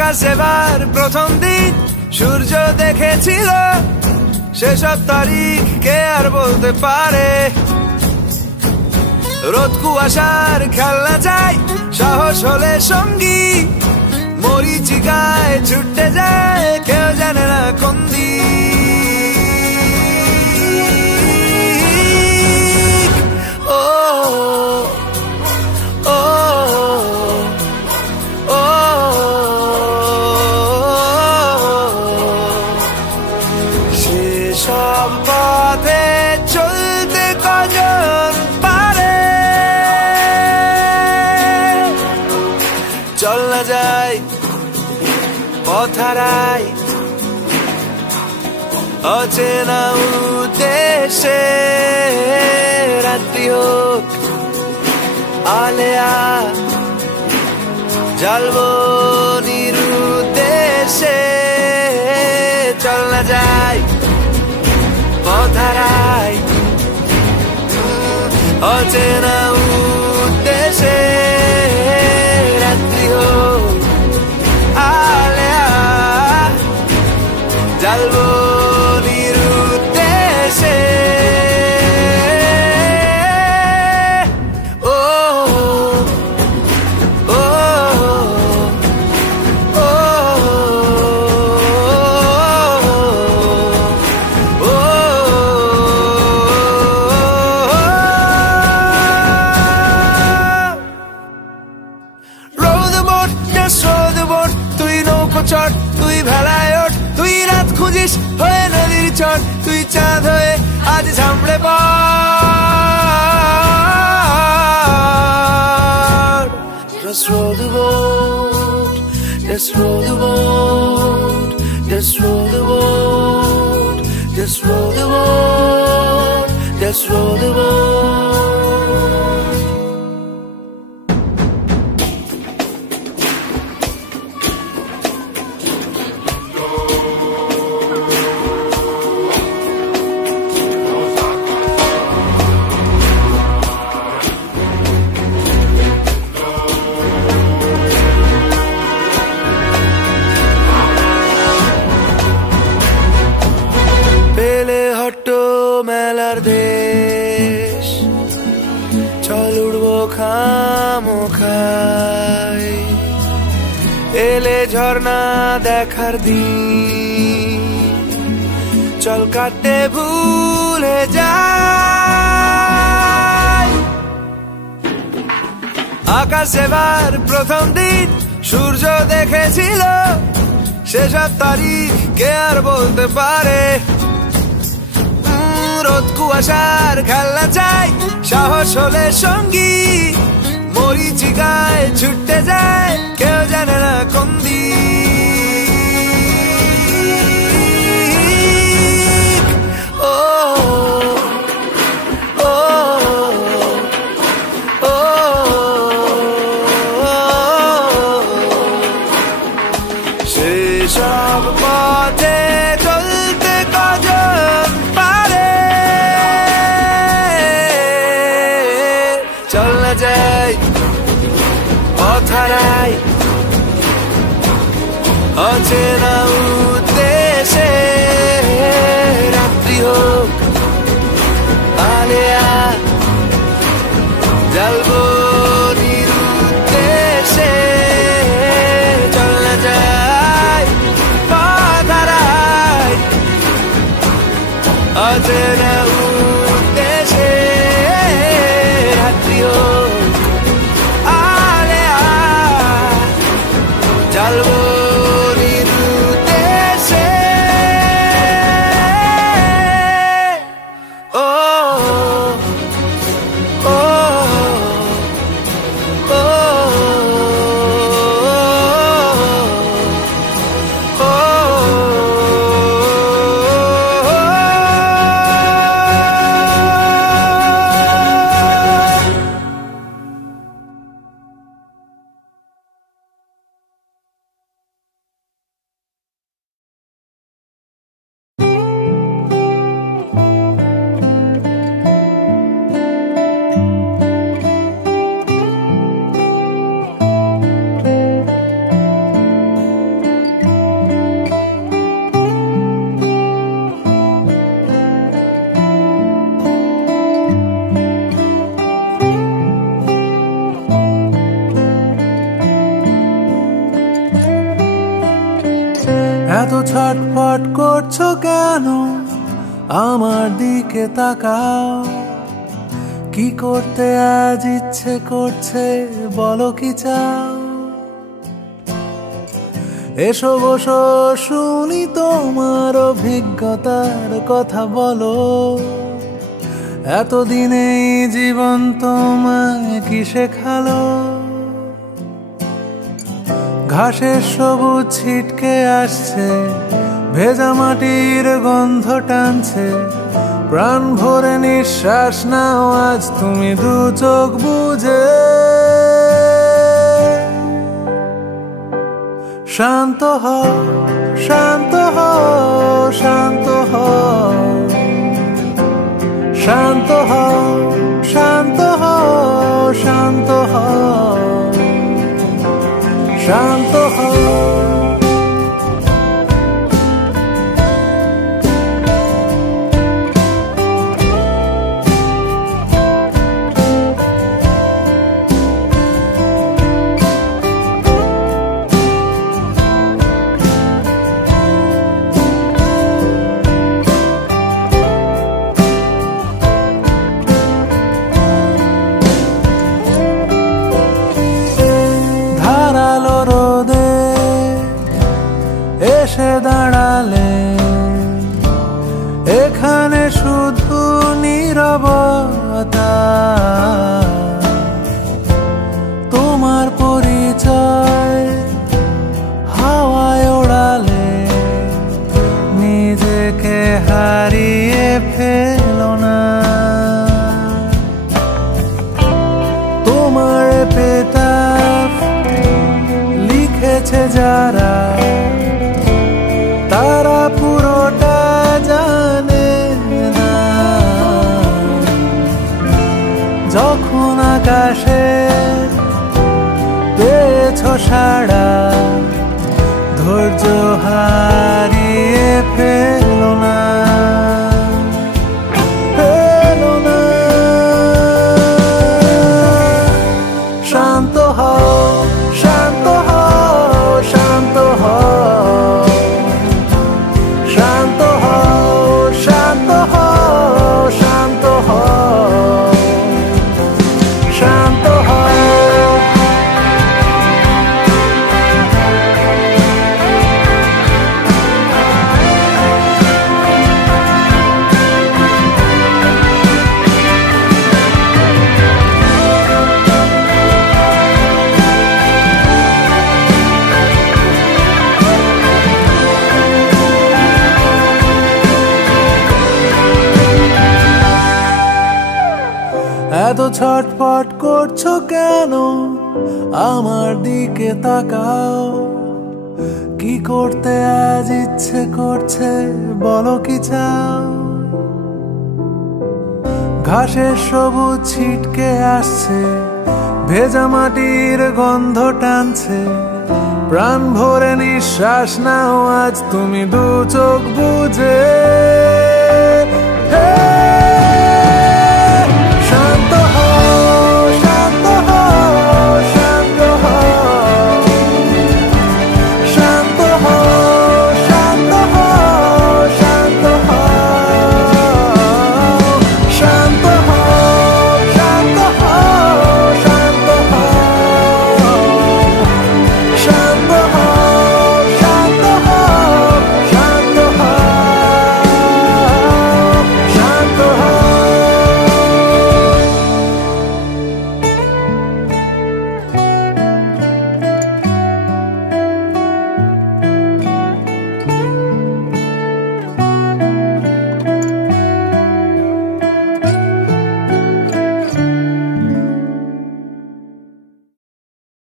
আকাশ এবার প্রথম দিন সূর্য দেখেছিল, সেসব তারিখ কে আর বলতে পারে। রোদ কুয়াশার খেলনা চাই, সাহস হলে সঙ্গী, মরিচিকায় ছুটে যায় কেউ জানে না কোন দিক। ও ও ও সেসব পথে চলতে কজন পারে। চল না যাই পথ হারাই অচেনা উদ্দেশ্যে, রাত্রি হোক আলেয়া জ্বালবো নিরুদ্দেশ্যে। চল না যাই পথ হারাই অচেনা উদ্দেশ্যে, রাত্রি হোক আলেয়া জ্বালবো নিরুদ্দেশ্যে। ও ও ও ও row the boat, just row the boat, তুই নৌকো চট তুই ভেলায় ওঠ, তুই রাত খুঁজিস হয়ে নদীর চট, তুই চাঁদ হয়ে আজ ঝামড়ে পড়। Just row the boat, just row the boat, just row the boat, just row the boat, just row the boat. পেলে হট্টো মেলার দেশ, চল উড়বো খামোখাই, এলে ঝর্ণা দেখার দিন, চল কাটতে ভুলে যাই। আকাশ এবার প্রথম দিন সূর্য দেখেছিল, সেসব তারিখ কে আর বলতে পারে। রোদ কুয়াশার খেলনা চাই, সাহস হলে সঙ্গী, মরিচিকায় ছুটে যায় কেউ জানে না কোন দিক। ও ও ও সেসব পথে চলতে কজন পারে। চল না যাই পথ হারাই অচেনা উদ্দেশ্যে, রাত্রি হোক আলেয়া জ্বালবো নিরুদ্দেশ্যে। চল না যাই পথ হারাই অচেনা উদ্দেশ্যে, রাত্রি হোক আলেয়া জ্বালবো নিরুদ্দেশ্যে। ও ও ও ও ছটফট করছো কেন? আমার দিকে তাকাও। কি করতে আজ ইচ্ছে করছে, বলো কি চাও? এসো বসো শুনি তোমার অভিজ্ঞতার কথা বলো। এতদিনে জীবন তোমায় কি শেখালো? ঘাসের সবুজ ছিটকে আসছে, ভেজা মাটির গন্ধ টানছে। প্রাণ ভরে নিঃশ্বাস নাও আজ তুমি দু চোখ বুঝে। শান্ত হও, শান্ত হও, শান্ত হও, শান্ত হও, শান্ত হও, শান্ত হও, শান্ত হও। এসে দাঁড়ালে এখানে শুধু নীরবতা। তোমার পরিচয় হাওয়ায় ওড়ালে, নিজেকে হারিয়ে ফেলো না। তোমার এপিটাফ লিখেছে যারা, তারা পুরোটা জানে না। যখন আকাশে পেয়েছো সাড়া, ধৈর্য হারিয়ে ফেলো না, ফেলো না। শান্ত হও, শান্ত হও, শান্ত হও, শান্ত হও, শান্ত হও, শান্ত হও, শান্ত হও। এত ছটফট করছো কেন? আমার দিকে তাকাও। কি করতে আজ ইচ্ছে করছে, বলো কি চাও? ঘাসের সবুজ ছিটকে আসছে, ভেজা মাটির গন্ধ টানছে। প্রাণ ভরে নিঃশ্বাস নাও আজ তুমি দু চোখ বুঝে।